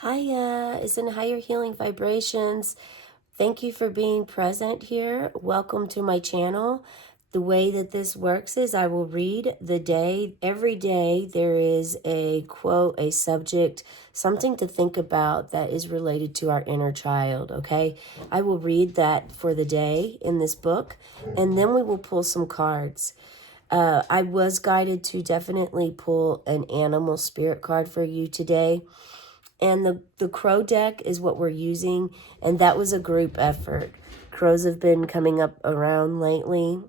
Hiya, it's in Higher Healing Vibrations. Thank you for being present here. Welcome to my channel. The way that this works is I will read the day. Every day there is a quote, a subject, something to think about that is related to our inner child, okay? I will read that for the day in this book, and then we will pull some cards. I was guided to definitely pull an animal spirit card for you today. And the crow deck is what we're using, and that was a group effort. Crows have been coming up around lately,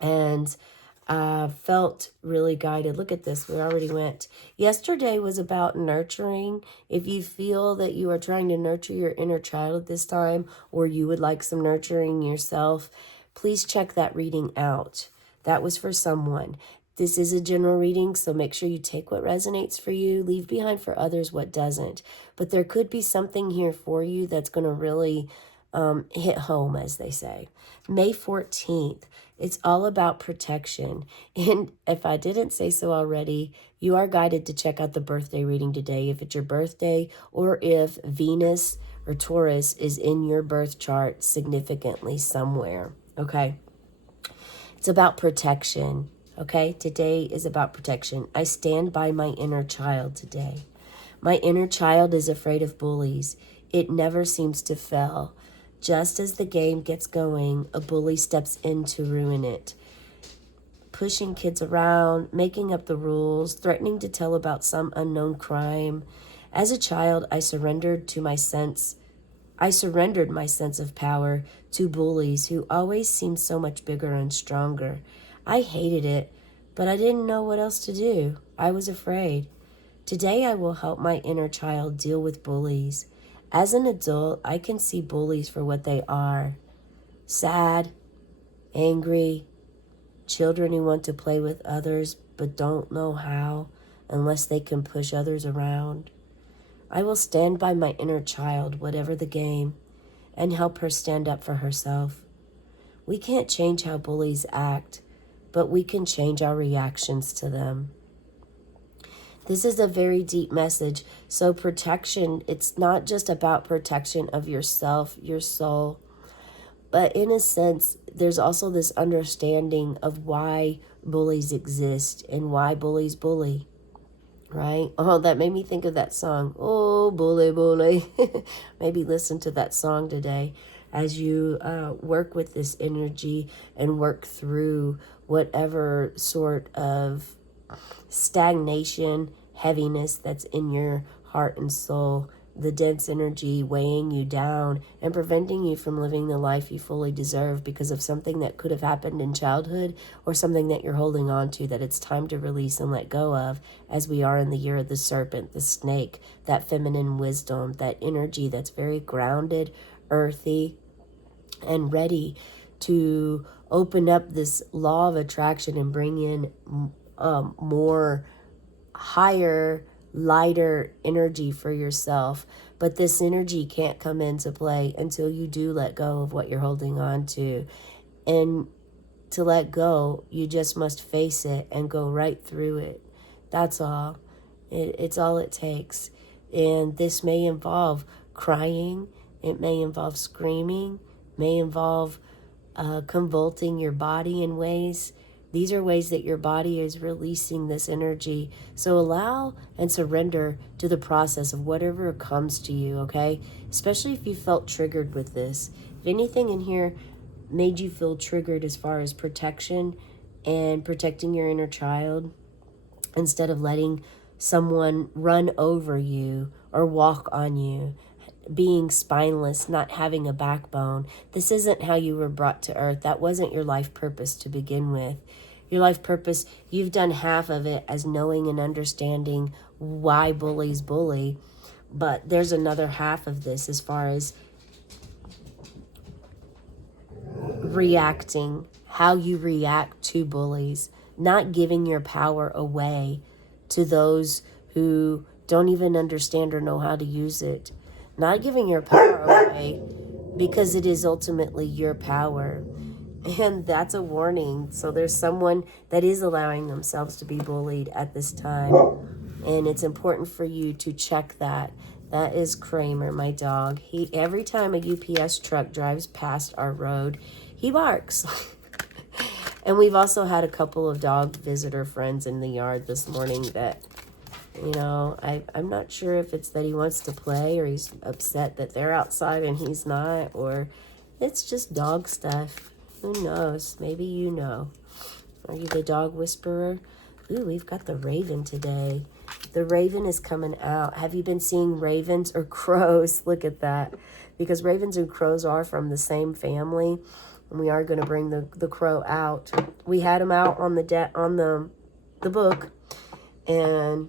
and felt really guided. Look at this. We already went. Yesterday was about nurturing. If you feel that you are trying to nurture your inner child at this time, or you would like some nurturing yourself, please check that reading out. That was for someone. This is a general reading, so make sure you take what resonates for you, leave behind for others what doesn't. But there could be something here for you that's going to really hit home, as they say. May 14th, it's all about protection. And if I didn't say so already, you are guided to check out the birthday reading today if it's your birthday, or if Venus or Taurus is in your birth chart significantly somewhere, okay? It's about protection, okay? Today is about protection. I stand by my inner child today. My inner child is afraid of bullies. It never seems to fail. Just as the game gets going, a bully steps in to ruin it. Pushing kids around, making up the rules, threatening to tell about some unknown crime. As a child, I surrendered my sense of power to bullies who always seemed so much bigger and stronger. I hated it, but I didn't know what else to do. I was afraid. Today I will help my inner child deal with bullies. As an adult, I can see bullies for what they are. Sad, angry, children who want to play with others but don't know how unless they can push others around. I will stand by my inner child, whatever the game, and help her stand up for herself. We can't change how bullies act, but we can change our reactions to them. This is a very deep message. So protection, it's not just about protection of yourself, your soul, but in a sense, there's also this understanding of why bullies exist and why bullies bully. Right? Oh, that made me think of that song. Oh, bully, bully. Maybe listen to that song today as you work with this energy and work through whatever sort of stagnation, heaviness that's in your heart and soul, the dense energy weighing you down and preventing you from living the life you fully deserve because of something that could have happened in childhood or something that you're holding on to that it's time to release and let go of, as we are in the year of the serpent, the snake, that feminine wisdom, that energy that's very grounded, earthy, and ready to open up this law of attraction and bring in more higher, lighter energy for yourself. But this energy can't come into play until you do let go of what you're holding on to. And to let go, you just must face it and go right through it. That's all. It's all it takes. And this may involve crying. It may involve screaming. May involve convulsing your body in ways. These are ways that your body is releasing this energy. So allow and surrender to the process of whatever comes to you, okay? Especially if you felt triggered with this. If anything in here made you feel triggered as far as protection and protecting your inner child, instead of letting someone run over you or walk on you, being spineless, not having a backbone. This isn't how you were brought to earth. That wasn't your life purpose to begin with. Your life purpose, you've done half of it as knowing and understanding why bullies bully, but there's another half of this as far as reacting, how you react to bullies, not giving your power away to those who don't even understand or know how to use it. Not giving your power away because it is ultimately your power. And that's a warning. So there's someone that is allowing themselves to be bullied at this time. And it's important for you to check that. That is Kramer, my dog. Every time a UPS truck drives past our road, he barks. And we've also had a couple of dog visitor friends in the yard this morning that, I'm not sure if it's that he wants to play or he's upset that they're outside and he's not, or it's just dog stuff. Who knows? Maybe you know. Are you the dog whisperer? Ooh, we've got the raven today. The raven is coming out. Have you been seeing ravens or crows? Look at that. Because ravens and crows are from the same family. And we are going to bring the crow out. We had him out on the book. And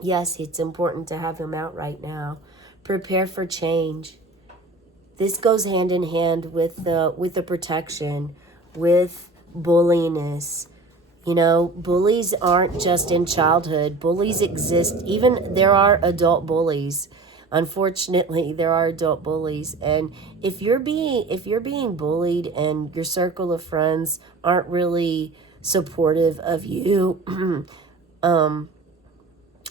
yes, it's important to have him out right now. Prepare for change. This goes hand in hand with the protection, with bulliness. Bullies aren't just in childhood. Bullies exist. Even there are adult bullies. Unfortunately, there are adult bullies. And if you're being bullied and your circle of friends aren't really supportive of you,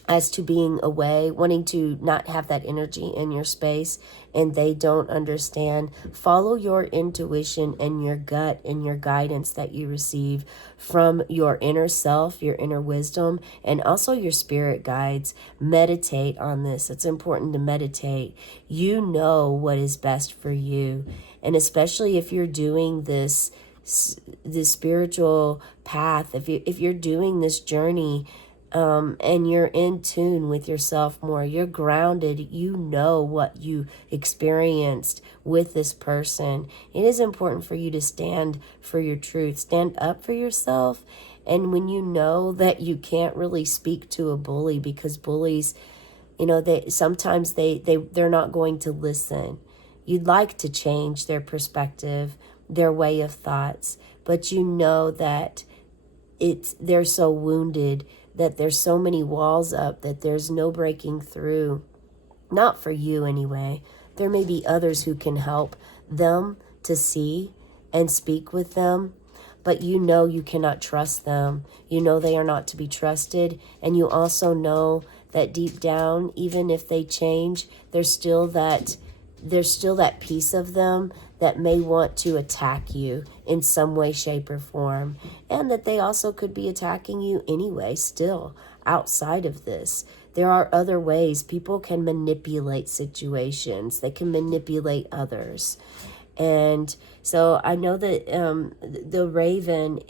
as to being away, wanting to not have that energy in your space, and they don't understand, follow your intuition and your gut and your guidance that you receive from your inner self, your inner wisdom, and also your spirit guides. Meditate on this. It's important to meditate. You know what is best for you. And especially if you're doing this spiritual path, if you're doing this journey, and you're in tune with yourself more, you're grounded, you know what you experienced with this person. It is important for you to stand for your truth, stand up for yourself. And when you know that you can't really speak to a bully, because bullies, they're not going to listen. You'd like to change their perspective, their way of thoughts, but you know that they're so wounded, that there's so many walls up, that there's no breaking through. Not for you anyway. There may be others who can help them to see and speak with them, but you know you cannot trust them. You know they are not to be trusted, and you also know that deep down, even if they change, there's still that piece of them that may want to attack you in some way, shape, or form. And that they also could be attacking you anyway, still, outside of this. There are other ways. People can manipulate situations. They can manipulate others. And so I know that the raven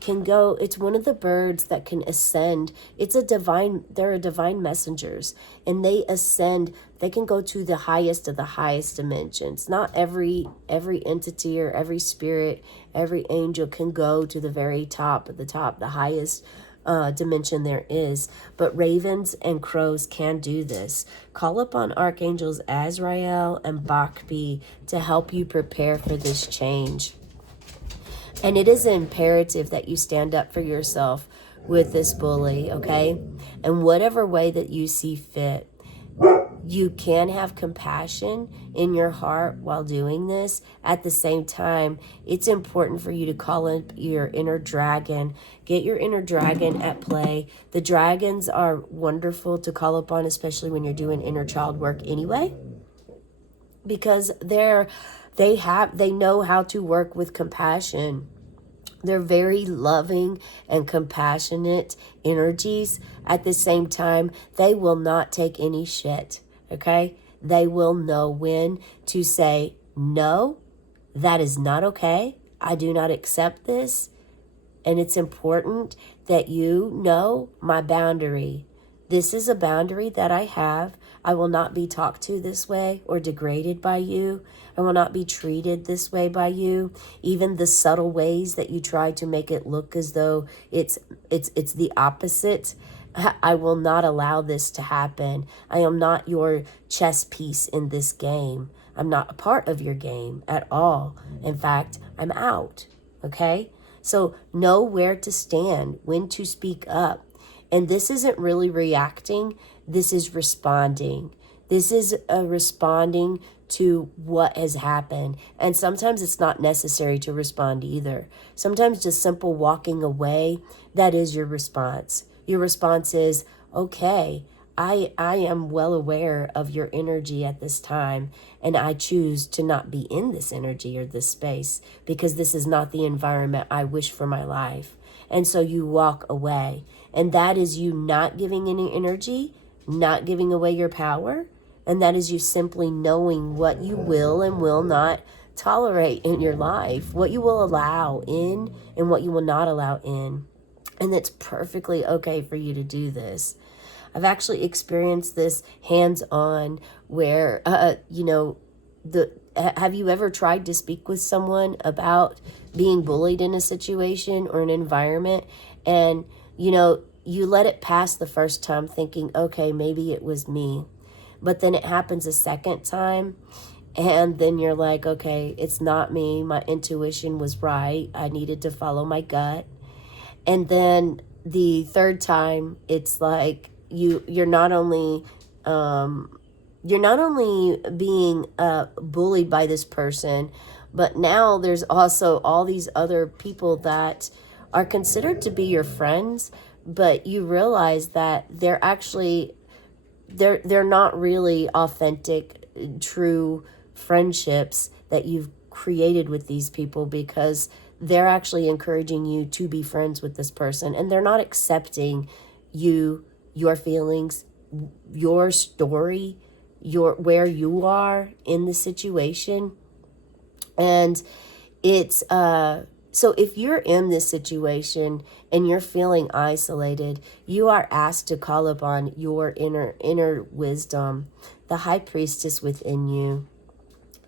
can go, it's one of the birds that can ascend. They're divine messengers, and they ascend. They can go to the highest of the highest dimensions. Not every entity or every spirit, every angel can go to the very top, the highest dimension there is. But ravens and crows can do this. Call upon archangels Azrael and Bakbi to help you prepare for this change. And it is imperative that you stand up for yourself with this bully, okay? And whatever way that you see fit. You can have compassion in your heart while doing this. At the same time, it's important for you to call in your inner dragon. Get your inner dragon at play. The dragons are wonderful to call upon, especially when you're doing inner child work anyway, because they know how to work with compassion. They're very loving and compassionate energies. At the same time, they will not take any shit, okay? They will know when to say, no, that is not okay. I do not accept this. And it's important that you know my boundary. This is a boundary that I have. I will not be talked to this way or degraded by you. I will not be treated this way by you. Even the subtle ways that you try to make it look as though it's the opposite. I will not allow this to happen. I am not your chess piece in this game. I'm not a part of your game at all. In fact, I'm out. Okay? So know where to stand, when to speak up. And this isn't really reacting. This is responding. This is responding to what has happened. And sometimes it's not necessary to respond either. Sometimes just simple walking away, that is your response. Your response is, okay, I am well aware of your energy at this time, and I choose to not be in this energy or this space because this is not the environment I wish for my life. And so you walk away. And that is you not giving any energy, not giving away your power. And that is you simply knowing what you will and will not tolerate in your life, what you will allow in and what you will not allow in. And it's perfectly okay for you to do this. I've actually experienced this hands-on where, have you ever tried to speak with someone about being bullied in a situation or an environment, and, you let it pass the first time thinking, okay, maybe it was me. But then it happens a second time, and then you're like, okay, it's not me. My intuition was right. I needed to follow my gut. And then the third time, it's like you're not only being bullied by this person, but now there's also all these other people that are considered to be your friends, but you realize that they're actually they're not really authentic, true friendships that you've created with these people, because they're actually encouraging you to be friends with this person, and they're not accepting your feelings, your story, where you are in the situation. And it's so if you're in this situation and you're feeling isolated, you are asked to call upon your inner wisdom, the High Priestess within you,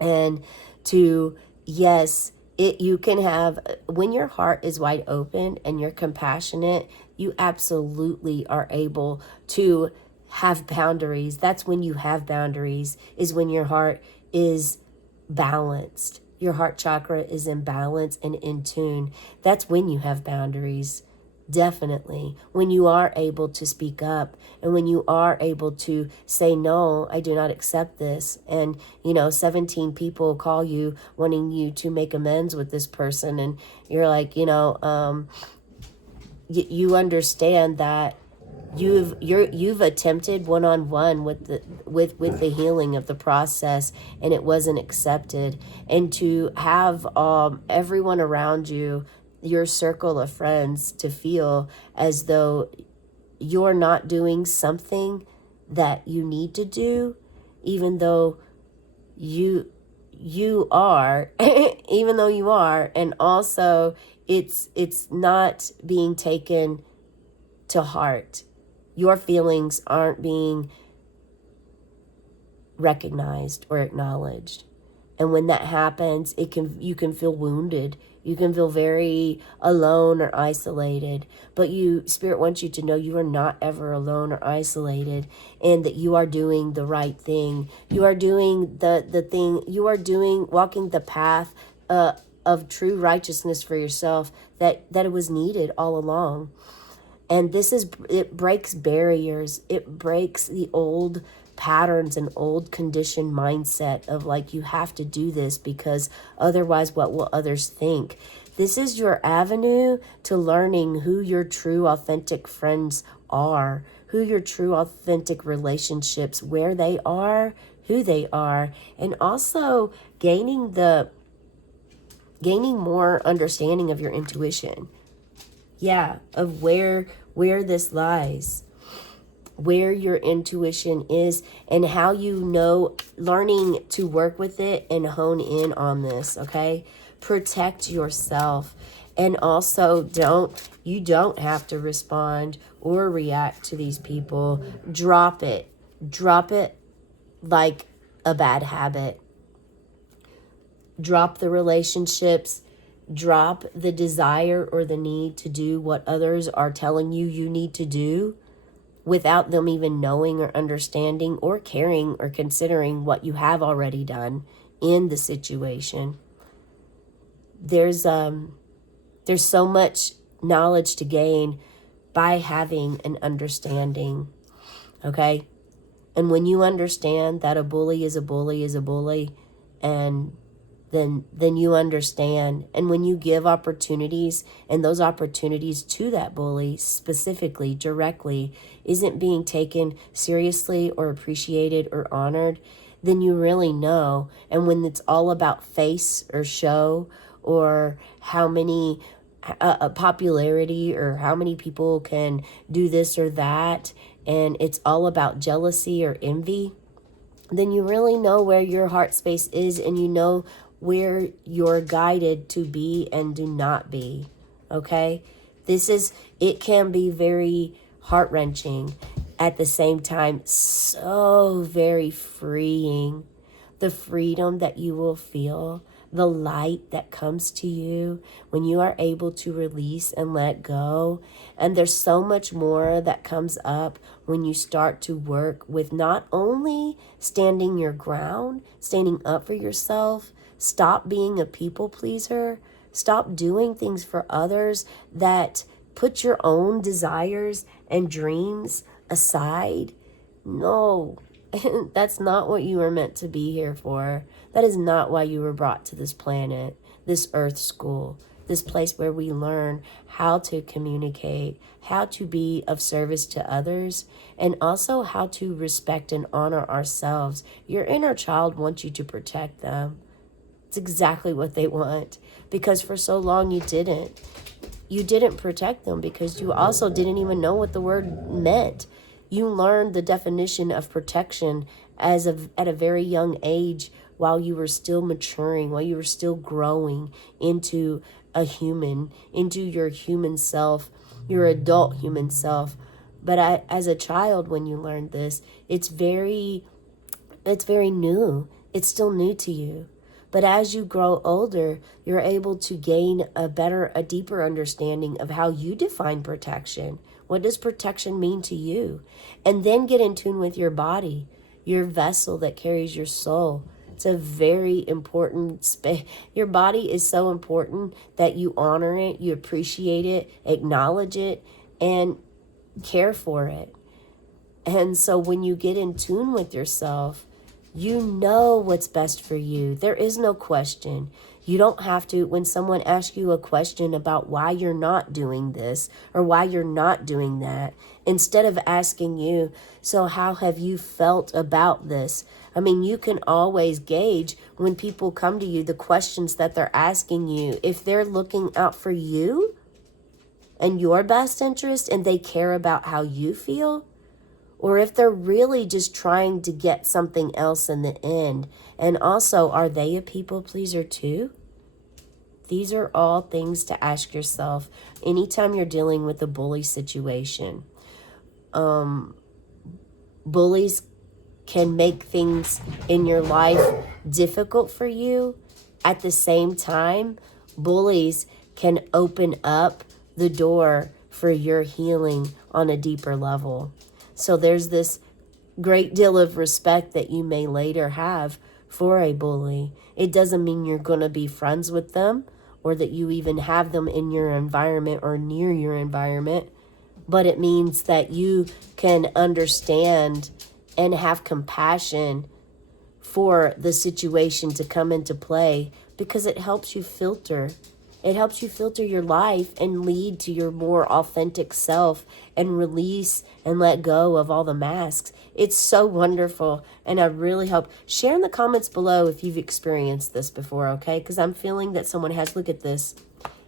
and to, yes, you can have, when your heart is wide open and you're compassionate, you absolutely are able to have boundaries. That's when you have boundaries, is when your heart is balanced. Your heart chakra is in balance and in tune. That's when you have boundaries. Definitely. When you are able to speak up, and when you are able to say, no, I do not accept this. And, 17 people call you wanting you to make amends with this person. And you're like, you understand that you've attempted one-on-one with the healing of the process, and it wasn't accepted. And to have everyone around you, your circle of friends, to feel as though you're not doing something that you need to do, even though you are, even though you are, and also it's not being taken to heart. Your feelings aren't being recognized or acknowledged. And when that happens, you can feel wounded. You can feel very alone or isolated. But Spirit wants you to know you are not ever alone or isolated, and that you are doing the right thing. You are doing the thing. You are walking the path of true righteousness for yourself that it was needed all along. And it breaks barriers. It breaks the old patterns and old conditioned mindset of like, you have to do this because otherwise what will others think? This is your avenue to learning who your true authentic friends are, who your true authentic relationships, where they are, who they are, and also gaining more understanding of your intuition. Yeah, of where this lies, where your intuition is, and how learning to work with it and hone in on this, okay? Protect yourself. And also you don't have to respond or react to these people. Drop it like a bad habit. Drop the relationships. Drop the desire or the need to do what others are telling you need to do without them even knowing or understanding or caring or considering what you have already done in the situation. There's so much knowledge to gain by having an understanding, okay? And when you understand that a bully is a bully is a bully, and then you understand. And when you give opportunities, and those opportunities to that bully specifically, directly, isn't being taken seriously or appreciated or honored, then you really know. And when it's all about face or show, or how many popularity, or how many people can do this or that, and it's all about jealousy or envy, then you really know where your heart space is, and you know where you're guided to be and do not be. Okay? It can be very heart-wrenching, at the same time so very freeing. The freedom that you will feel, the light that comes to you when you are able to release and let go. And there's so much more that comes up when you start to work with not only standing your ground, standing up for yourself, stop being a people pleaser, stop doing things for others that put your own desires and dreams aside. No, that's not what you were meant to be here for. That is not why you were brought to this planet, this earth school, this place where we learn how to communicate, how to be of service to others, and also how to respect and honor ourselves. Your inner child wants you to protect them. It's exactly what they want, because for so long you didn't. You didn't protect them because you also didn't even know what the word meant. You learned the definition of protection at a very young age, while you were still maturing, while you were still growing into a human, into your human self, your adult human self. But as a child, when you learned this, it's very new. It's still new to you. But as you grow older, you're able to gain a deeper understanding of how you define protection. What does protection mean to you? And then get in tune with your body, your vessel that carries your soul. It's a very important space. Your body is so important that you honor it, you appreciate it, acknowledge it, and care for it. And so when you get in tune with yourself, you know what's best for you. There is no question. You don't have to, when someone asks you a question about why you're not doing this or why you're not doing that, instead of asking you, so how have you felt about this? I mean, you can always gauge when people come to you, the questions that they're asking you, if they're looking out for you and your best interest and they care about how you feel, or if they're really just trying to get something else in the end. And also, are they a people pleaser too? These are all things to ask yourself anytime you're dealing with a bully situation. Bullies can make things in your life difficult for you. At the same time, bullies can open up the door for your healing on a deeper level. So there's this great deal of respect that you may later have for a bully. It doesn't mean you're going to be friends with them or that you even have them in your environment or near your environment, but it means that you can understand and have compassion for the situation to come into play, because it helps you filter. It helps you filter your life and lead to your more authentic self and release and let go of all the masks. It's so wonderful. And I really hope, share in the comments below if you've experienced this before, okay? Because I'm feeling that someone has. Look at this.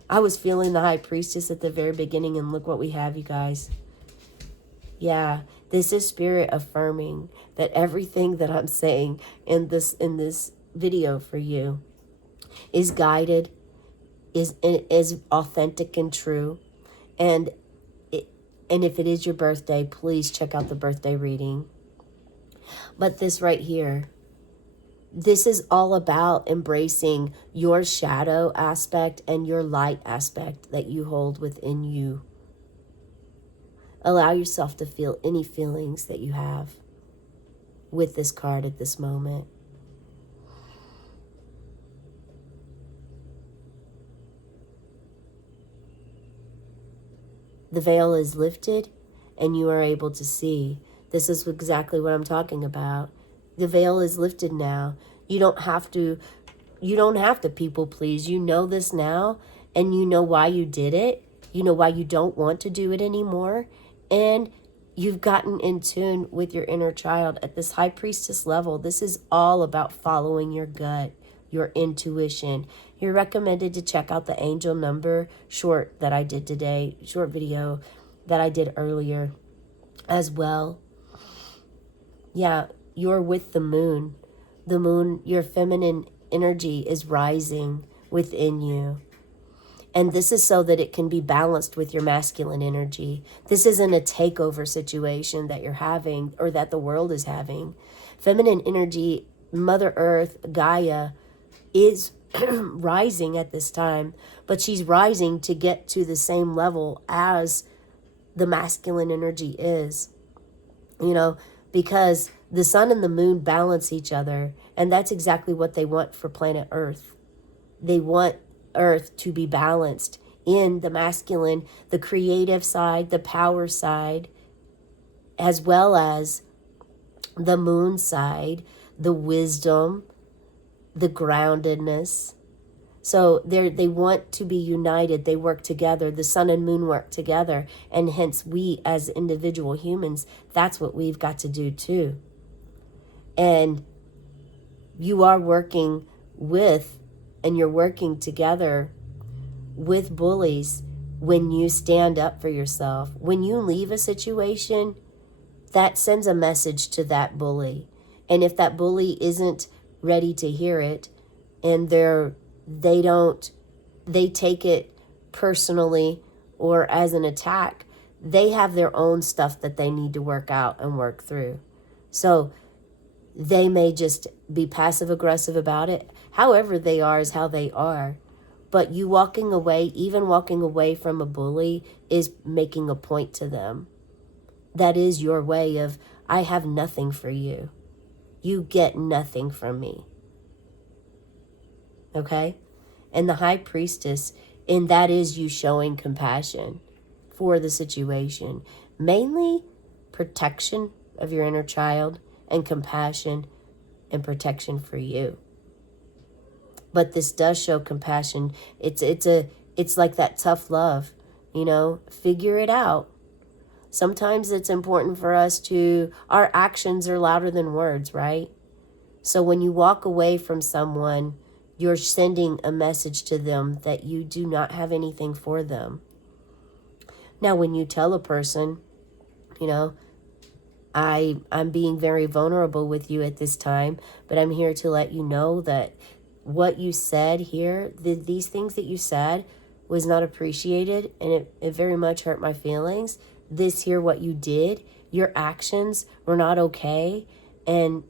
I was feeling the High Priestess at the very beginning, and look what we have, you guys. Yeah, this is Spirit affirming that everything that I'm saying in this video for you is guided, is authentic and true. And if it is your birthday, please check out the birthday reading. But this right here, this is all about embracing your shadow aspect and your light aspect that you hold within you. Allow yourself to feel any feelings that you have with this card at this moment. The veil is lifted and you are able to see. This is exactly what I'm talking about. The veil is lifted now. You don't have to You don't have to people please. You know this now, and you know why you did it. You know why you don't want to do it anymore. And you've gotten in tune with your inner child at this high priestess level. This is all about following your gut, your intuition. You're recommended to check out the angel number short that I did today, short video that I did earlier as well. Yeah, you're with the moon. The moon, your feminine energy is rising within you. And this is so that it can be balanced with your masculine energy. This isn't a takeover situation that you're having or that the world is having. Feminine energy, Mother Earth, Gaia, is rising at this time, but she's rising to get to the same level as the masculine energy is. Because the sun and the moon balance each other, and that's exactly what they want for planet Earth. They want Earth to be balanced in the masculine, the creative side, the power side, as well as the moon side, the wisdom, the groundedness. So they want to be united. They work together. The sun and moon work together. And hence we as individual humans, that's what we've got to do too. And you are working with, and you're working together with bullies when you stand up for yourself. When you leave a situation, that sends a message to that bully. And if that bully isn't ready to hear it, and they take it personally or as an attack, they have their own stuff that they need to work out and work through. So they may just be passive aggressive about it. However they are is how they are. But you walking away, even walking away from a bully, is making a point to them. That is your way of, I have nothing for you. You get nothing from me. Okay? And the High Priestess, and that is you showing compassion for the situation. Mainly protection of your inner child and compassion and protection for you. But this does show compassion. It's like that tough love, figure it out. Sometimes it's important for us our actions are louder than words, right? So when you walk away from someone, you're sending a message to them that you do not have anything for them. Now, when you tell a person, I'm being very vulnerable with you at this time, but I'm here to let you know that what you said here, these things that you said was not appreciated, and it very much hurt my feelings. This here, what you did, your actions were not okay, and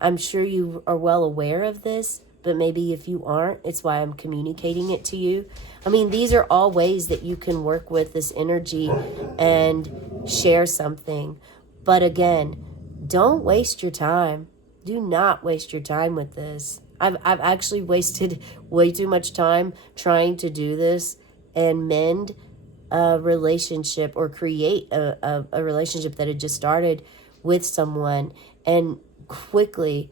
I'm sure you are well aware of this, but maybe if you aren't, it's why I'm communicating it to you. I mean, these are all ways that you can work with this energy and share something. But again, don't waste your time. Do not waste your time with this. I've actually wasted way too much time trying to do this and mend a relationship or create a relationship that had just started with someone. And quickly,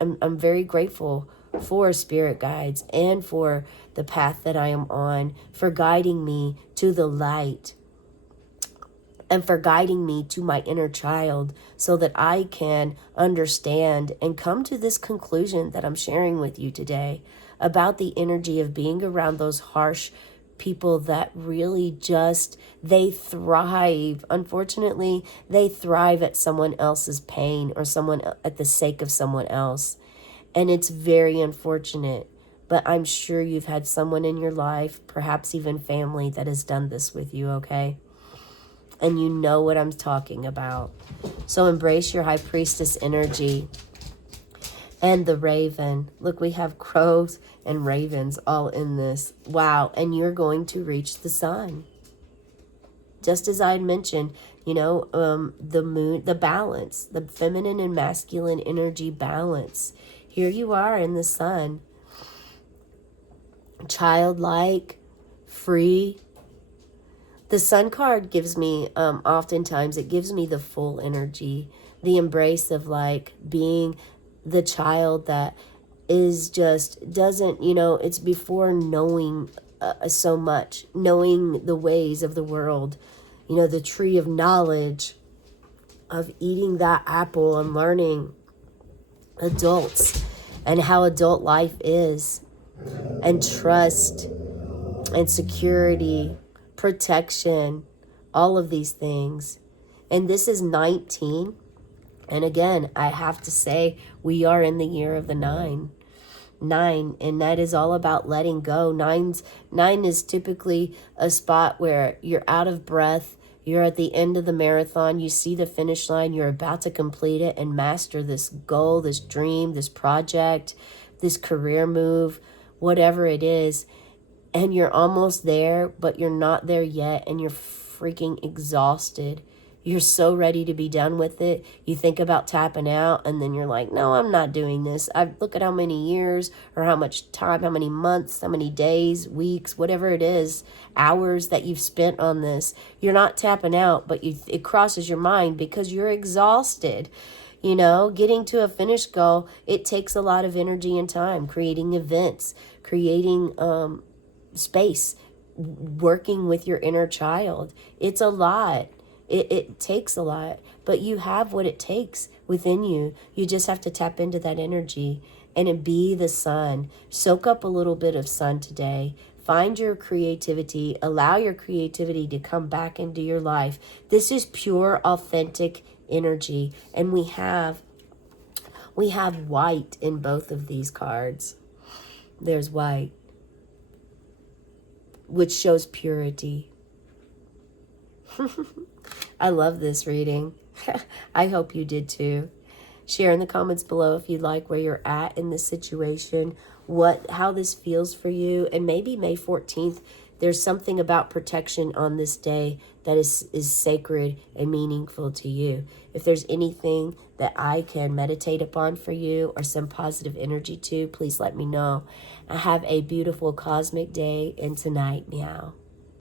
I'm very grateful for spirit guides and for the path that I am on, for guiding me to the light and for guiding me to my inner child so that I can understand and come to this conclusion that I'm sharing with you today about the energy of being around those harsh people that really they thrive. Unfortunately, they thrive at someone else's pain or at the sake of someone else. And it's very unfortunate. But I'm sure you've had someone in your life, perhaps even family, that has done this with you, okay? And you know what I'm talking about. So embrace your High Priestess energy. And the raven. Look, we have crows and ravens all in this. Wow. And you're going to reach the sun. Just as I had mentioned, the moon, the balance, the feminine and masculine energy balance. Here you are in the sun. Childlike, free. The sun card gives me, oftentimes, it gives me the full energy, the embrace of being the child that is just doesn't, it's before knowing so much, knowing the ways of the world, the tree of knowledge of eating that apple and learning adults and how adult life is, and trust and security, protection, all of these things. And this is 19. And again, I have to say, we are in the year of the 9. 9, and that is all about letting go. Nine is typically a spot where you're out of breath. You're at the end of the marathon. You see the finish line. You're about to complete it and master this goal, this dream, this project, this career move, whatever it is. And you're almost there, but you're not there yet, and you're freaking exhausted. You're so ready to be done with it. You think about tapping out, and then you're like, no, I'm not doing this. Look at how many years, or how much time, how many months, how many days, weeks, whatever it is, hours that you've spent on this. You're not tapping out, but it crosses your mind because you're exhausted. Getting to a finish goal, it takes a lot of energy and time, creating events, creating space, working with your inner child. It's a lot. It takes a lot, but you have what it takes within you. You just have to tap into that energy and be the sun. Soak up a little bit of sun today. Find your creativity. Allow your creativity to come back into your life. This is pure, authentic energy, and we have white in both of these cards. There's white, which shows purity. I love this reading. I hope you did too. Share in the comments below if you'd like where you're at in this situation, how this feels for you, and maybe May 14th, there's something about protection on this day that is sacred and meaningful to you. If there's anything that I can meditate upon for you or some positive energy to, please let me know. Have a beautiful cosmic day and tonight, meow.